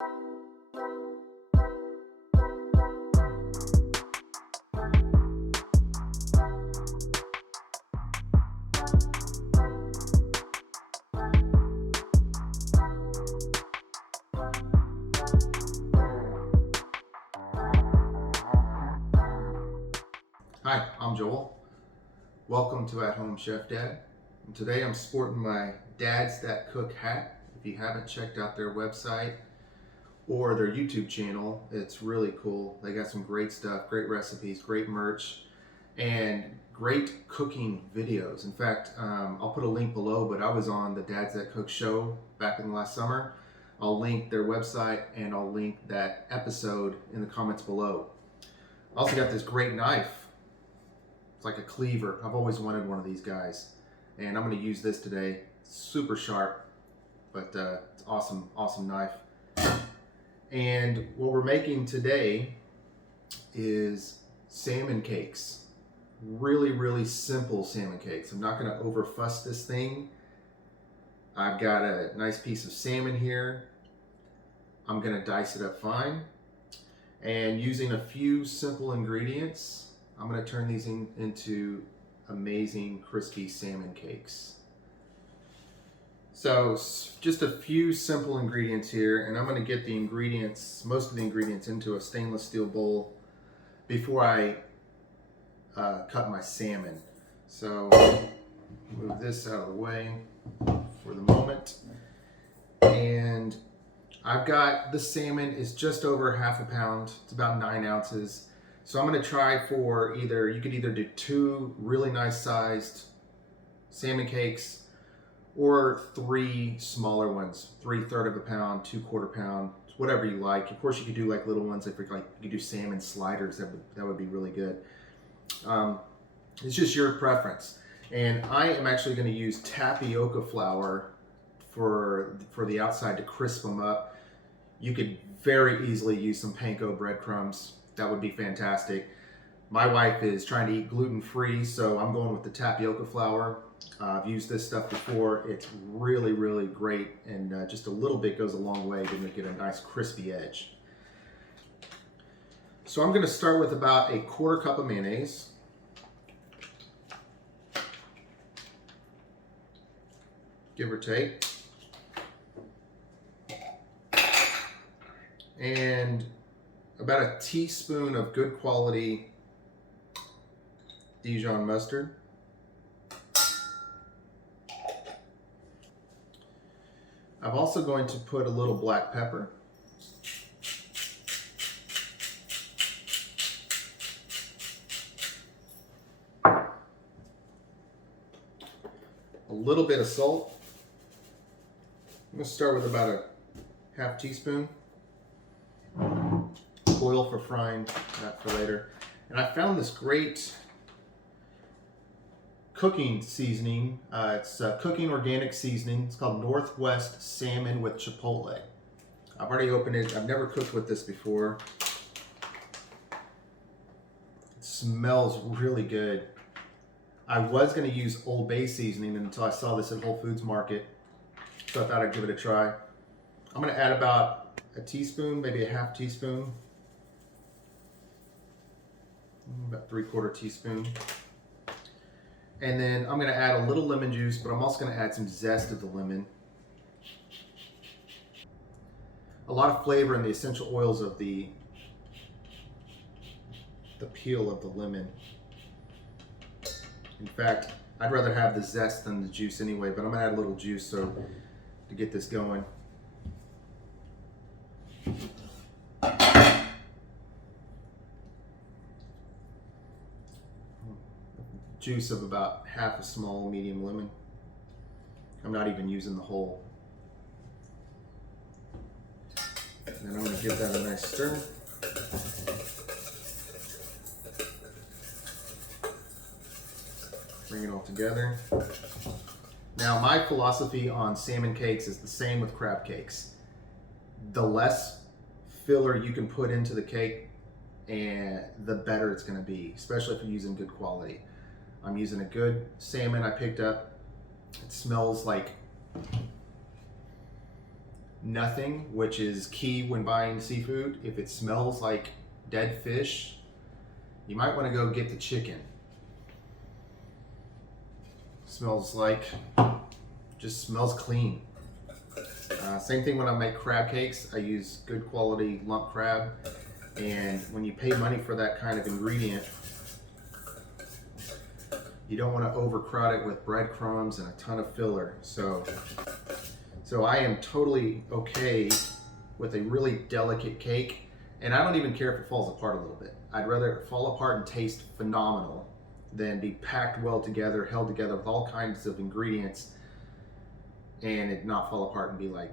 Hi, I'm Joel. Welcome to At Home Chef Dad. And today I'm sporting my Dads That Cook hat. If you haven't checked out their website or their YouTube channel, it's really cool. They got some great stuff, great recipes, great merch, and great cooking videos. In fact, I'll put a link below, but I was on the Dads That Cook show back in the last summer. I'll link their website and I'll link that episode in the comments below. I also got this great knife. It's like a cleaver. I've always wanted one of these guys, and I'm going to use this today. It's super sharp, but it's awesome, awesome knife. And what we're making today is salmon cakes. Really, really simple salmon cakes. I'm not going to overfuss this thing. I've got a nice piece of salmon here. I'm going to dice it up fine, and using a few simple ingredients, I'm going to turn these into amazing crispy salmon cakes. So just a few simple ingredients here, and I'm going to get the ingredients, most of the ingredients, into a stainless steel bowl before I cut my salmon. So move this out of the way for the moment. And I've got the salmon is just over half a pound. It's about 9 ounces. So I'm going to try for you could either do 2 really nice sized salmon cakes or 3 smaller ones, 3/3 of a pound, 2/4 pound, whatever you like. Of course, you could do like little ones if you like. You could do salmon sliders. That would be really good. It's just your preference. And I am actually going to use tapioca flour for the outside to crisp them up. You could very easily use some panko breadcrumbs. That would be fantastic. My wife is trying to eat gluten-free, so I'm going with the tapioca flour. I've used this stuff before. It's really, really great, and just a little bit goes a long way to get a nice crispy edge. So I'm going to start with about a 1/4 cup of mayonnaise. Give or take. And about a teaspoon of good quality Dijon mustard. I'm also going to put a little black pepper. A little bit of salt. I'm going to start with about a half teaspoon. Oil for frying, not for later. And I found this great cooking seasoning. It's cooking organic seasoning. It's called Northwest Salmon with Chipotle. I've already opened it. I've never cooked with this before. It smells really good. I was going to use Old Bay seasoning until I saw this at Whole Foods Market, so I thought I'd give it a try. I'm going to add about a teaspoon, maybe a half teaspoon. About 3/4 teaspoon. And then I'm going to add a little lemon juice, but I'm also going to add some zest of the lemon. A lot of flavor in the essential oils of the peel of the lemon. In fact, I'd rather have the zest than the juice anyway, but I'm going to add a little juice to get this going. Juice of about half a small medium lemon. I'm not even using the whole. And then I'm going to give that a nice stir. Bring it all together. Now, my philosophy on salmon cakes is the same with crab cakes. The less filler you can put into the cake, and the better it's going to be, especially if you're using good quality. I'm using a good salmon I picked up. It smells like nothing, which is key when buying seafood. If it smells like dead fish, you might want to go get the chicken. Smells like, just smells clean. Same thing when I make crab cakes. I use good quality lump crab, and when you pay money for that kind of ingredient, you don't want to overcrowd it with breadcrumbs and a ton of filler. So I am totally okay with a really delicate cake, and I don't even care if it falls apart a little bit. I'd rather it fall apart and taste phenomenal than be packed well together, held together with all kinds of ingredients, and it not fall apart and be like,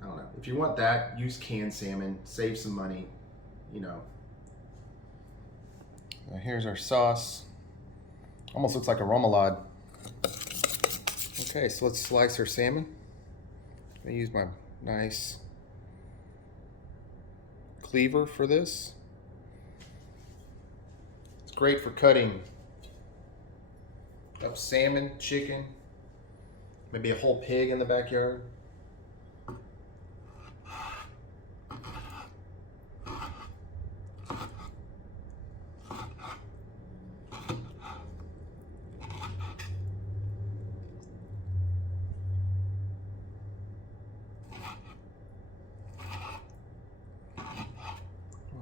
I don't know. If you want that, use canned salmon, save some money, you know. Here's our sauce. Almost looks like a remoulade. Okay, so let's slice our salmon. I'm gonna use my nice cleaver for this. It's great for cutting up salmon, chicken, maybe a whole pig in the backyard.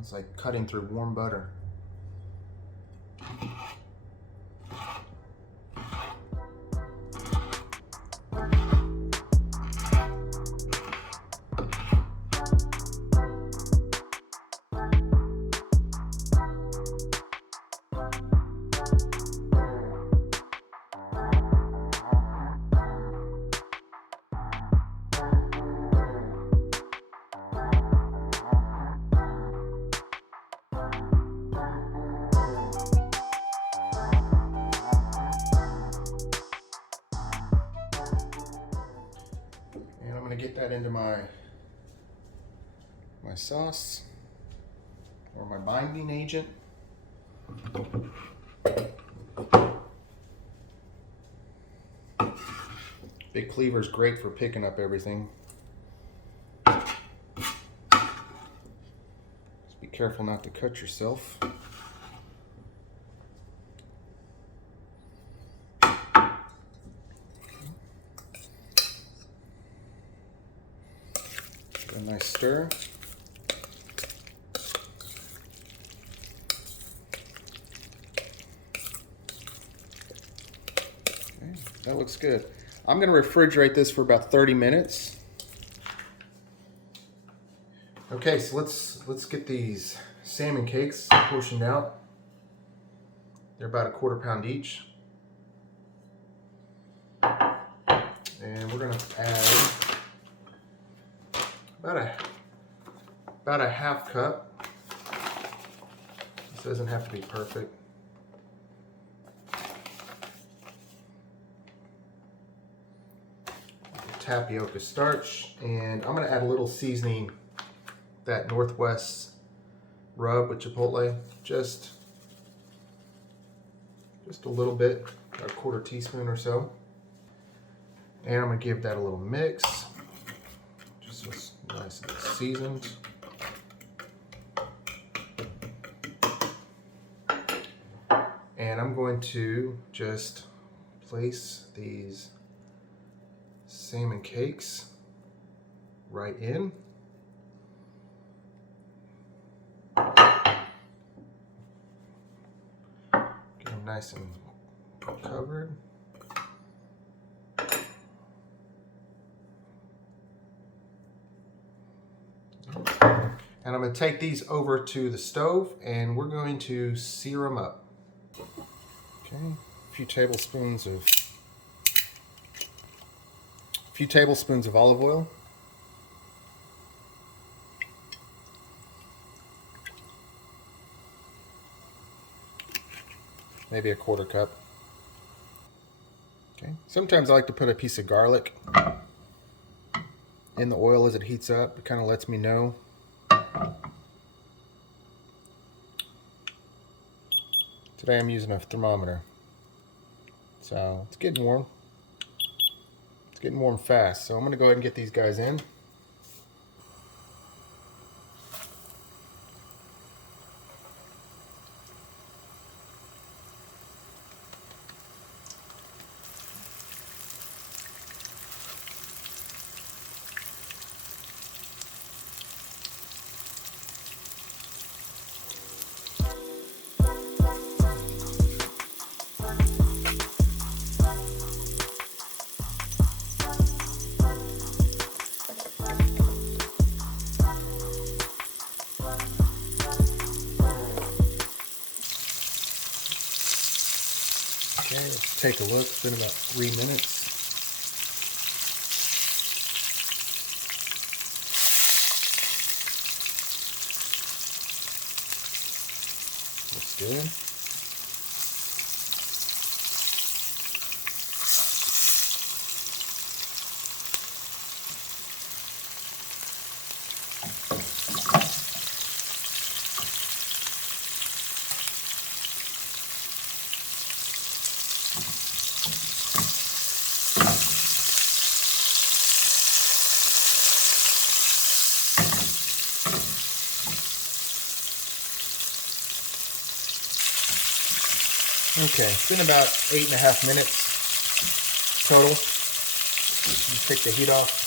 It's like cutting through warm butter. I'm going to get that into my sauce or my binding agent. Big cleaver is great for picking up everything. Just be careful not to cut yourself. A nice stir. Okay, that looks good. I'm going to refrigerate this for about 30 minutes. Okay, so let's get these salmon cakes portioned out. They're about a 1/4 pound each. And we're going to add about a 1/2 cup. This doesn't have to be perfect. Tapioca starch, and I'm going to add a little seasoning, that Northwest rub with chipotle, just a little bit, a 1/4 teaspoon or so. And I'm going to give that a little mix, just so it's nice and seasoned. And I'm going to just place these salmon cakes right in. Get them nice and covered. And I'm going to take these over to the stove and we're going to sear them up. Okay, a few tablespoons of olive oil. Maybe a 1/4 cup. Okay. Sometimes I like to put a piece of garlic in the oil as it heats up. It kind of lets me know. Today I'm using a thermometer. So it's getting warm. It's getting warm fast. So I'm going to go ahead and get these guys in. Okay, let's take a look. It's been about 3 minutes. Looks good. Okay, it's been about 8.5 minutes total. Take the heat off.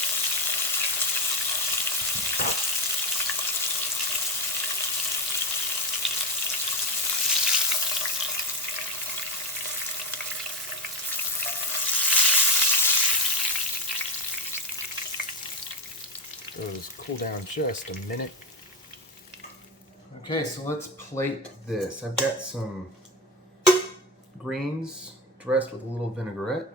Those cool down just a minute. Okay, so let's plate this. I've got some greens dressed with a little vinaigrette.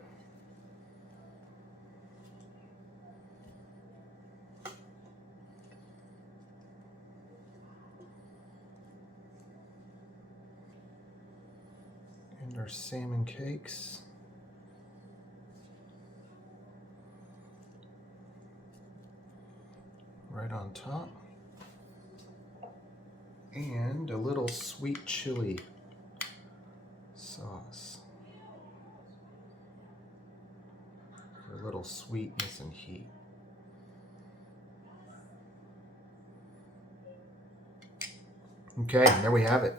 And our salmon cakes. Right on top. And a little sweet chili sauce for a little sweetness and heat. Okay, there we have it.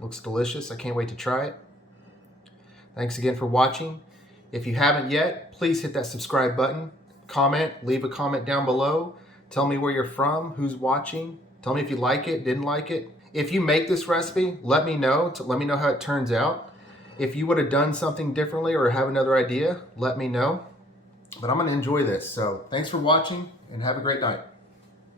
Looks delicious. I can't wait to try it. Thanks again for watching. If you haven't yet, please hit that subscribe button. Comment, leave a comment down below. Tell me where you're from, who's watching. Tell me if you like it, didn't like it. If you make this recipe, let me know. Let me know how it turns out. If you would have done something differently or have another idea, let me know. But I'm going to enjoy this. So thanks for watching and have a great night.